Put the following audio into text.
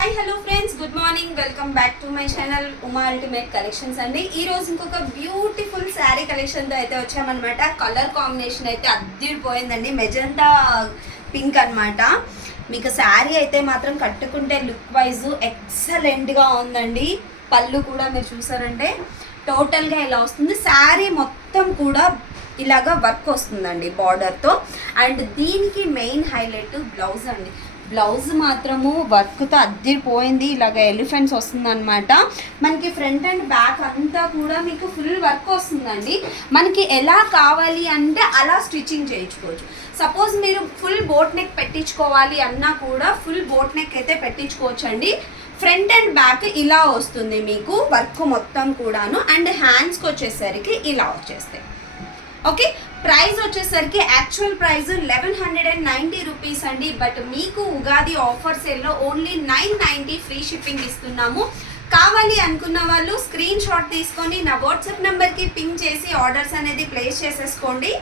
Hi hello friends, good morning. Welcome back to my channel Uma ultimate collections అండి. ఈ రోజు ఇంకొక బ్యూటిఫుల్ శారీ కలెక్షన్తో అయితే వచ్చామన్నమాట. కలర్ కాంబినేషన్ అయితే అద్దిరిపోయిందండి, మెజంతా పింక్ అన్నమాట. మీకు శారీ అయితే మాత్రం కట్టుకుంటే లుక్ వైజ్ ఎక్సలెంట్గా ఉందండి. పళ్ళు కూడా మీరు చూసారంటే టోటల్గా ఇలా వస్తుంది. శారీ మొత్తం కూడా ఇలాగా వర్క్ వస్తుందండి బార్డర్తో. అండ్ దీనికి మెయిన్ హైలైట్ బ్లౌజ్ అండి. బ్లౌజ్ మాత్రము వర్క్తో అద్దిరిపోయింది. ఇలాగ ఎలిఫెంట్స్ వస్తుందన్నమాట. మనకి ఫ్రంట్ అండ్ బ్యాక్ అంతా కూడా మీకు ఫుల్ వర్క్ వస్తుందండి. మనకి ఎలా కావాలి అంటే అలా స్టిచ్చింగ్ చేయించుకోవచ్చు. సపోజ్ మీరు ఫుల్ బోట్ నెక్ పెట్టించుకోవాలి అన్నా కూడా ఫుల్ బోట్ నెక్ అయితే పెట్టించుకోవచ్చు అండి. ఫ్రంట్ అండ్ బ్యాక్ ఇలా వస్తుంది మీకు వర్క్ మొత్తం కూడాను. అండ్ హ్యాండ్స్కి వచ్చేసరికి ఇలా వచ్చేస్తాయి. ఓకే, ప్రైస్ వచ్చేసరికి యాక్చువల్ ప్రైస్ 1190 రూపీస్ అండి. బట్ మీకు ఉగాది ఆఫర్ సేల్లో ఓన్లీ 990 ఫ్రీ షిప్పింగ్ ఇస్తున్నాము. కావాలి అనుకున్న వాళ్ళు స్క్రీన్ షాట్ తీసుకొని నా వాట్సాప్ నెంబర్కి పింక్ చేసి ఆర్డర్స్ అనేది ప్లేస్ చేసేసుకోండి.